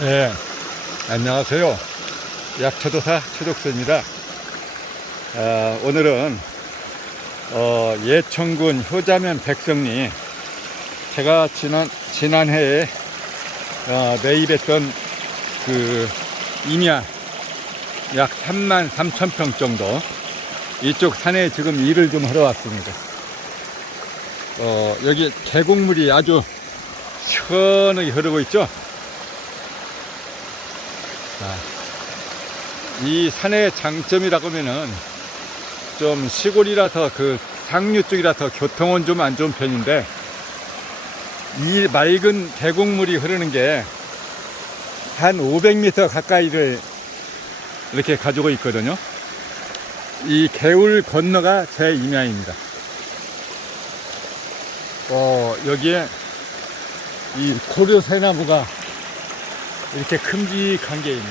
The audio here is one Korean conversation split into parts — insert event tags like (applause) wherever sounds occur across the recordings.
네, 안녕하세요. 약초도사 최독수입니다. 아, 오늘은 어, 예천군 효자면 백성리 제가 지난 지난해에 어, 매입했던 그 임야 약 3만 3천 평 정도 이쪽 산에 지금 일을 좀 하러 왔습니다. 어, 여기 계곡물이 아주 시원하게 흐르고 있죠. 자, 이 산의 장점이라고 하면은 좀 시골이라서 그 상류 쪽이라서 교통은 좀 안 좋은 편인데 이 맑은 계곡물이 흐르는 게 한 500m 가까이를 이렇게 가지고 있거든요. 이 개울 건너가 제 임야입니다. 어, 여기에 이 고려새나무가 이렇게 큼직한 게 있네.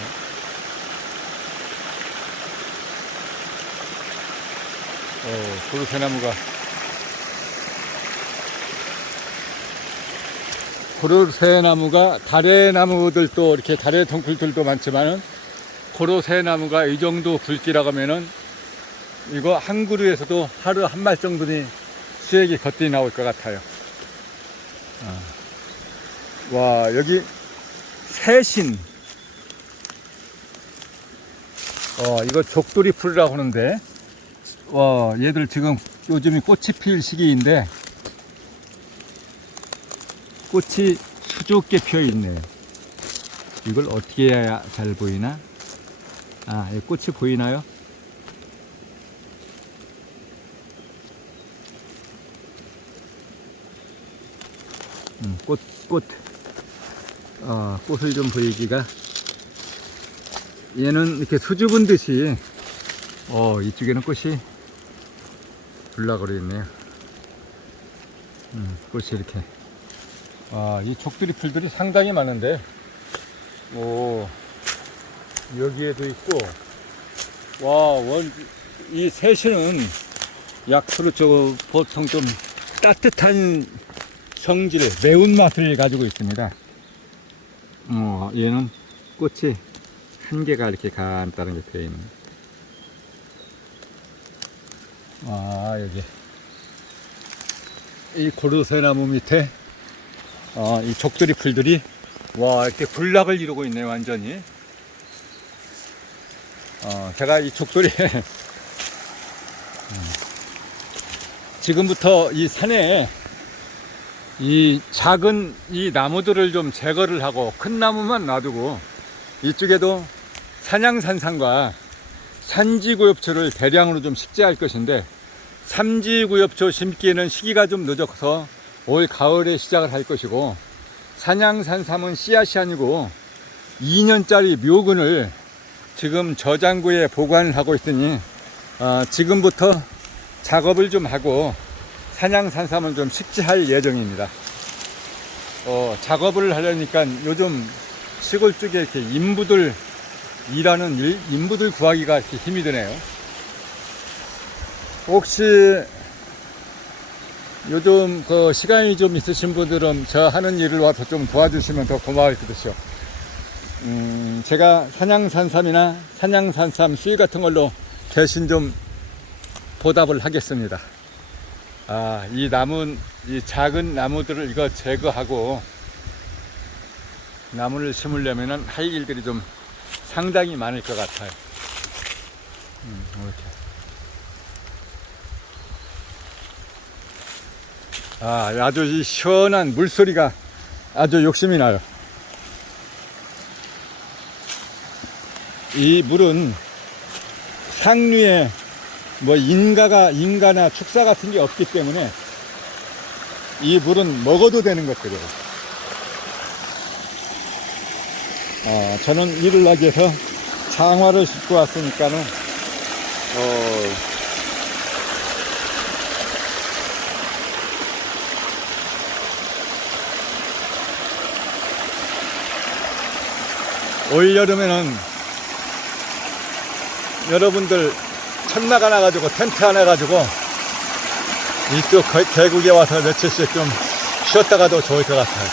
어, 고르쇠나무가 고르쇠나무가 다래나무들도 이렇게 다래 덩굴들도 많지만은 고로쇠나무가 이 정도 굵기라고 하면은 이거 한 그루에서도 하루 한 말 정도는 수액이 겉들이 나올 것 같아요. 어. 와 여기 새신. 어 이거 족돌이 풀이라고 하는데 와 얘들 지금 요즘이 꽃이 필 시기인데 꽃이 수줍게 피어 있네. 이걸 어떻게 해야 잘 보이나? 아이 꽃이 보이나요? 음, 꽃, 꽃. 어, 꽃을 좀 보이기가. 얘는 이렇게 수줍은 듯이, 어, 이쪽에는 꽃이 불나그려 있네요. 음, 꽃이 이렇게. 아, 이 족두리 풀들이 상당히 많은데, 오, 여기에도 있고, 와, 원, 이 새시는 약수로 저 보통 좀 따뜻한 성질, 매운맛을 가지고 있습니다. 어, 얘는 꽃이 한 개가 이렇게 간단하게 있는. 아, 여기. 이 고르쇠 나무 밑에, 어, 이 족들이 풀들이, 와, 이렇게 군락을 이루고 있네요, 완전히. 어, 제가 이 족돌이, (laughs) 음, 지금부터 이 산에 이 작은 이 나무들을 좀 제거를 하고 큰 나무만 놔두고 이쪽에도 산양산상과 산지구엽초를 대량으로 좀 식재할 것인데 삼지구엽초 심기에는 시기가 좀 늦어서 올 가을에 시작을 할 것이고 산양산삼은 씨앗이 아니고 2년짜리 묘근을 지금 저장고에 보관을 하고 있으니 어, 지금부터 작업을 좀 하고 산양산삼을 좀 식재할 예정입니다. 어, 작업을 하려니까 요즘 시골 쪽에 이렇게 인부들 일하는 일, 인부들 구하기가 이렇게 힘이 드네요. 혹시 요즘 그 시간이 좀 있으신 분들은 저 하는 일을 와서 좀 도와주시면 더 고마울 듯이요. 음, 제가 산양산삼이나 산양산삼 수위 같은 걸로 대신 좀 보답을 하겠습니다. 아, 이 남은 이 작은 나무들을 이거 제거하고 나무를 심으려면은 할 일들이 좀 상당히 많을 것 같아요. 음, 이렇게. 아, 아주 이 시원한 물소리가 아주 욕심이 나요. 이 물은 상류에 뭐 인가가 인가나 축사 같은 게 없기 때문에 이 물은 먹어도 되는 것들이에요. 어, 저는 일을 하기 위해서 장화를 신고 왔으니까는 어, 올 여름에는 여러분들 천막 하나 가지고 텐트 하나 가지고 이쪽 계곡에 와서 며칠씩 좀 쉬었다가도 좋을 것 같아요.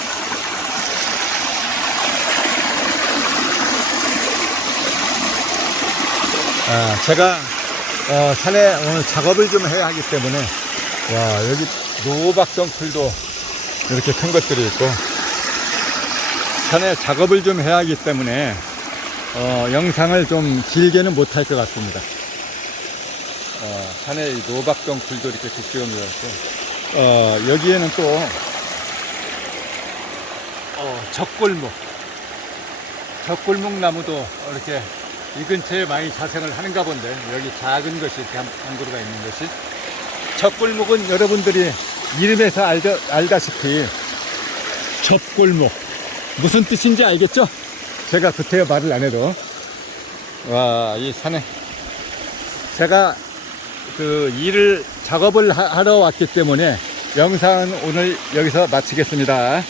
아, 제가 어, 산에 오늘 작업을 좀 해야 하기 때문에 와 여기 노박정풀도 이렇게 큰 것들이 있고 산에 작업을 좀 해야 하기 때문에 어, 영상을 좀 길게는 못할 것 같습니다. 어, 산에 이 노박덩쿨도 이렇게 국기가 있고 어, 여기에는 또 어, 적골목. 적골목 나무도 이렇게 이 근처에 많이 자생을 하는가 본데 여기 작은 것이 이렇게 한, 한 그루가 있는 것이. 적골목은 여러분들이 이름에서 알다, 알다시피 접골목. 무슨 뜻인지 알겠죠? 제가 그때 말을 안 해도 와 이 산에 제가 그 일을 작업을 하- 하러 왔기 때문에 영상은 오늘 여기서 마치겠습니다.